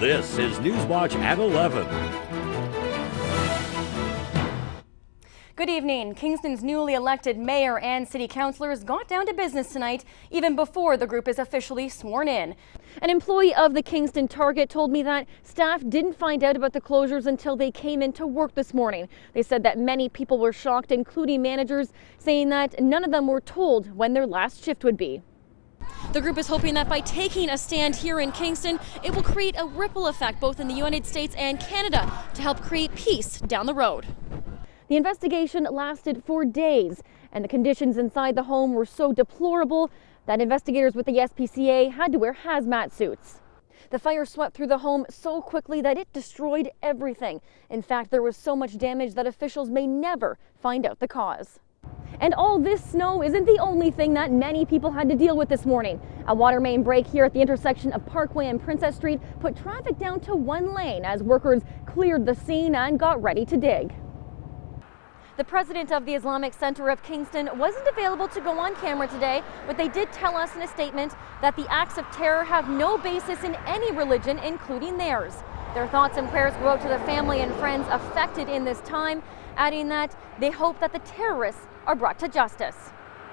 This is Newswatch at 11. Good evening. Kingston's newly elected mayor and city councilors got down to business tonight, even before the group is officially sworn in. An employee of the Kingston Target told me that staff didn't find out about the closures until they came into work this morning. They said that many people were shocked, including managers, saying that none of them were told when their last shift would be. The group is hoping that by taking a stand here in Kingston, it will create a ripple effect both in the United States and Canada to help create peace down the road. The investigation lasted for days, and the conditions inside the home were so deplorable that investigators with the SPCA had to wear hazmat suits. The fire swept through the home so quickly that it destroyed everything. In fact, there was so much damage that officials may never find out the cause. And all this snow isn't the only thing that many people had to deal with this morning. A water main break here at the intersection of Parkway and Princess Street put traffic down to one lane as workers cleared the scene and got ready to dig. The president of the Islamic Center of Kingston wasn't available to go on camera today, but they did tell us in a statement that the acts of terror have no basis in any religion, including theirs. Their thoughts and prayers go out to the family and friends affected in this time, adding that they hope that the terrorists are brought to justice.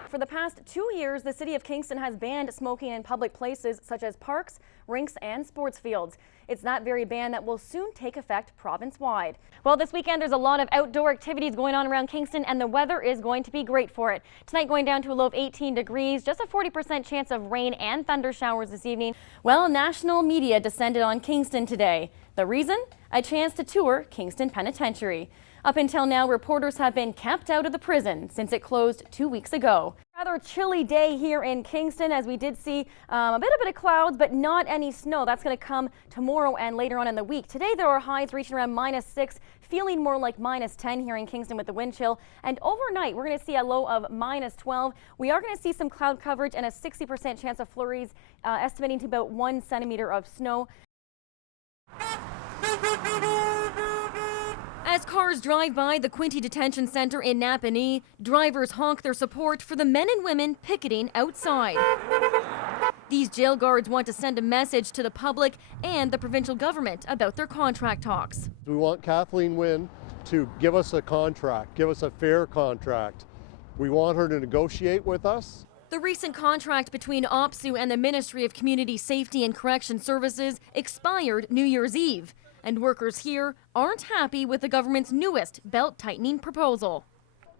For the past 2 years, the city of Kingston has banned smoking in public places such as parks, rinks, and sports fields. It's that very ban that will soon take effect province-wide. Well, this weekend there's a lot of outdoor activities going on around Kingston, and the weather is going to be great for it. Tonight going down to a low of 18 degrees, just a 40% chance of rain and thunder showers this evening. Well, national media descended on Kingston today. The reason? A chance to tour Kingston Penitentiary. Up until now, reporters have been kept out of the prison since it closed 2 weeks ago. Rather chilly day here in Kingston, as we did see a bit of clouds, but not any snow. That's going to come tomorrow and later on in the week. Today there are highs reaching around -6, feeling more like -10 here in Kingston with the wind chill. And overnight we're going to see a low of -12. We are going to see some cloud coverage and a 60% chance of flurries, estimating to about 1 centimeter of snow. As cars drive by the Quinte Detention Center in Napanee, drivers honk their support for the men and women picketing outside. These jail guards want to send a message to the public and the provincial government about their contract talks. We want Kathleen Wynne to give us a contract, give us a fair contract. We want her to negotiate with us. The recent contract between OPSEU and the Ministry of Community Safety and Correction Services expired New Year's Eve. And workers here aren't happy with the government's newest belt-tightening proposal.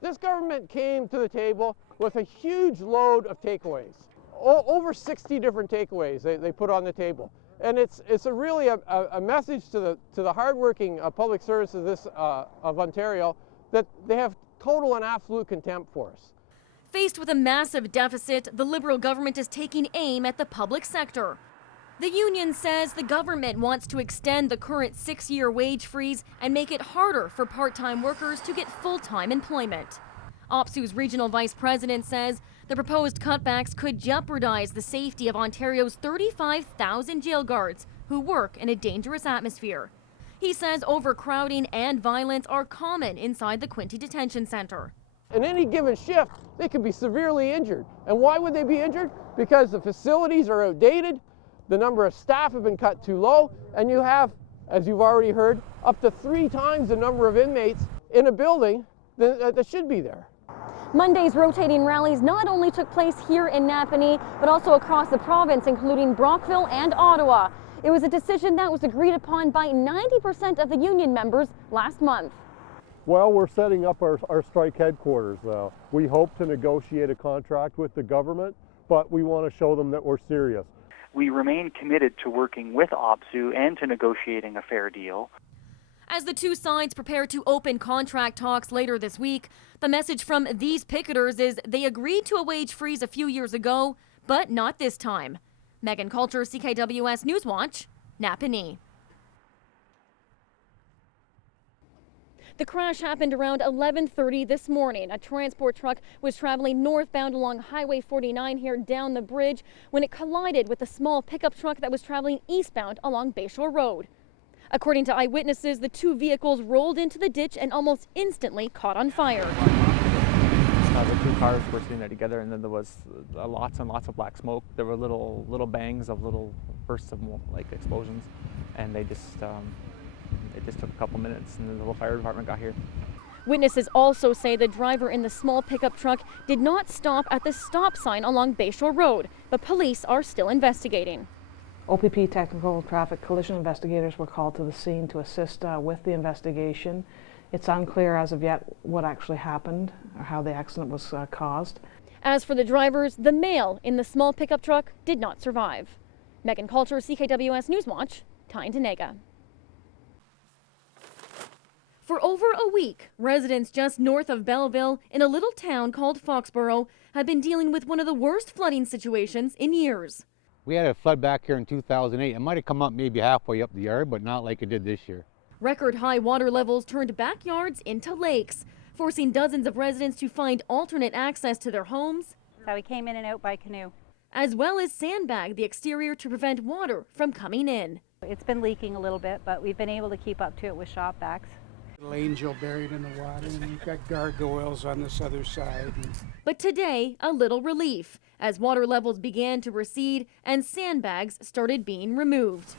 This government came to the table with a huge load of takeaways. Over 60 different takeaways they put on the table. And it's really a message to the hardworking public services of Ontario that they have total and absolute contempt for us. Faced with a massive deficit, the Liberal government is taking aim at the public sector. The union says the government wants to extend the current 6-year wage freeze and make it harder for part-time workers to get full-time employment. OPSEU's regional vice president says the proposed cutbacks could jeopardize the safety of Ontario's 35,000 jail guards who work in a dangerous atmosphere. He says overcrowding and violence are common inside the Quinte Detention Center. In any given shift, they could be severely injured. And why would they be injured? Because the facilities are outdated, the number of staff have been cut too low, and you have, as you've already heard, up to 3 times the number of inmates in a building that should be there. Monday's rotating rallies not only took place here in Napanee, but also across the province, including Brockville and Ottawa. It was a decision that was agreed upon by 90% of the union members last month. Well, we're setting up our strike headquarters now. We hope to negotiate a contract with the government, but we want to show them that we're serious. We remain committed to working with OPSEU and to negotiating a fair deal. As the two sides prepare to open contract talks later this week, the message from these picketers is they agreed to a wage freeze a few years ago, but not this time. Maegen Kulchar, CKWS Newswatch, Napanee. The crash happened around 11:30 this morning. A transport truck was traveling northbound along Highway 49 here down the bridge when it collided with a small pickup truck that was traveling eastbound along Bayshore Road. According to eyewitnesses, the two vehicles rolled into the ditch and almost instantly caught on fire. The two cars were sitting there together, and then there was lots and lots of black smoke. There were little bangs of little bursts of like explosions, and it just took a couple minutes, and the little fire department got here. Witnesses also say the driver in the small pickup truck did not stop at the stop sign along Bayshore Road, but police are still investigating. OPP technical traffic collision investigators were called to the scene to assist with the investigation. It's unclear as of yet what actually happened or how the accident was caused. As for the drivers, the male in the small pickup truck did not survive. Maegen Kulchar, CKWS Newswatch, Tyne-Tenega. For over a week, residents just north of Belleville in a little town called Foxborough have been dealing with one of the worst flooding situations in years. We had a flood back here in 2008. It might have come up maybe halfway up the yard, but not like it did this year. Record high water levels turned backyards into lakes, forcing dozens of residents to find alternate access to their homes. So we came in and out by canoe. As well as sandbag the exterior to prevent water from coming in. It's been leaking a little bit, but we've been able to keep up to it with shop vacs. Little angel buried in the water, and you've got gargoyles on this other side. But today, a little relief as water levels began to recede and sandbags started being removed.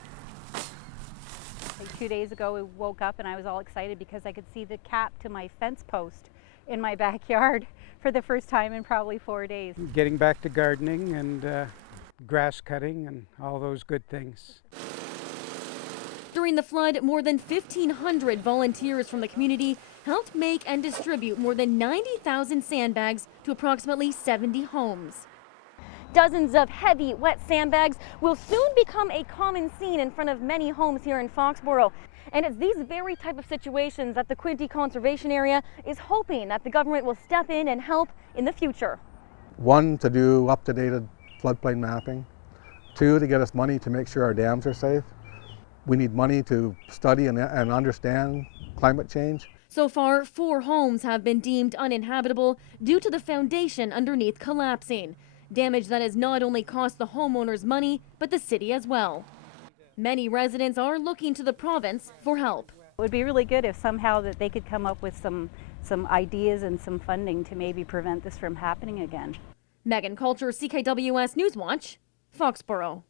Like 2 days ago, we woke up and I was all excited because I could see the cap to my fence post in my backyard for the first time in probably 4 days. Getting back to gardening and grass cutting and all those good things. During the flood, more than 1,500 volunteers from the community helped make and distribute more than 90,000 sandbags to approximately 70 homes. Dozens of heavy, wet sandbags will soon become a common scene in front of many homes here in Foxborough. And it's these very type of situations that the Quinte Conservation Area is hoping that the government will step in and help in the future. One, to do up-to-date floodplain mapping. Two, to get us money to make sure our dams are safe. We need money to study and understand climate change. So far, 4 homes have been deemed uninhabitable due to the foundation underneath collapsing. Damage that has not only cost the homeowners money, but the city as well. Many residents are looking to the province for help. It would be really good if somehow that they could come up with some ideas and some funding to maybe prevent this from happening again. Maegen Kulchar, CKWS Newswatch, Foxborough.